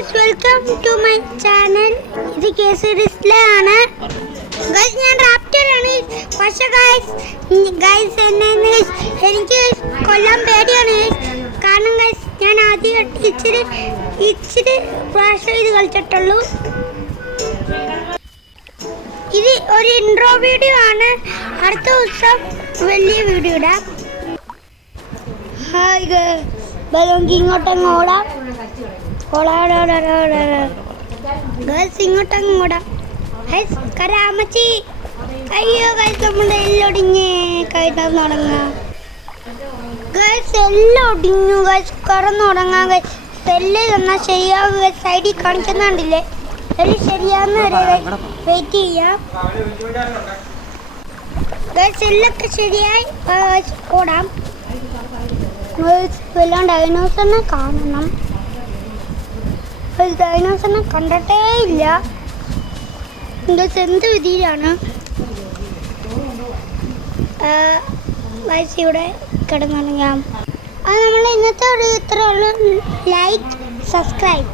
Guys welcome to my channel. ഇത് case display ആണ് guys. ഞാൻ റാപ്റ്ററാണ്. പക്ഷേ ഗൈസ് എന്നെ എനിക്ക് കൊല്ലാൻ പേടിയാണ് കാരണം ഗൈസ് ഞാൻ ആദ്യം ഇച്ചിരി പ്രാവശ്യം ഇത് കളിച്ചിട്ടുള്ളൂ. ഇത് ഒരു ഇൻട്രോ വീഡിയോ ആണ്. അടുത്ത ദിവസം വലിയ വീഡിയോ ഇടാം. ഹായ് ഗൈസ്, ഇങ്ങോട്ടങ്ങ് ഓടാം. ഗൈസ് ഇങ്ങോട്ടങ്ങ് ഓടാം. ഗൈസ് കരാമച്ചി. അയ്യോ ഗൈസ് നമ്മുടെ എല്ലാം ഒടിഞ്ഞ് കഴിക്കാൻ തുടങ്ങാം. ഗൈസ് എല്ലാം ഒടിഞ്ഞു ഗൈസ്. കറന്ന് തുടങ്ങാം ഗൈസ്. സെല്ല് തന്നാൽ ശരിയാവും ഗൈസ്. സൈഡിൽ കാണിക്കുന്നുണ്ടില്ലേ? എല്ലാം ശരിയാവുന്ന വരെ വെയിറ്റ് ചെയ്യാം ഗൈസ്. എല്ലൊക്കെ ശരിയായി ഓടാം. എല്ലാം ഡൈനോസറിനെ കാണണം. ഡൈനോസറിനെ കണ്ടിട്ടേ ഇല്ല. എന്ത് വിധിയിലാണ് ഇവിടെ കിടന്നുറങ്ങാം. അത് നമ്മൾ ഇന്നത്തെ ഒരു ഇത്രയുള്ളൂ. Like, subscribe.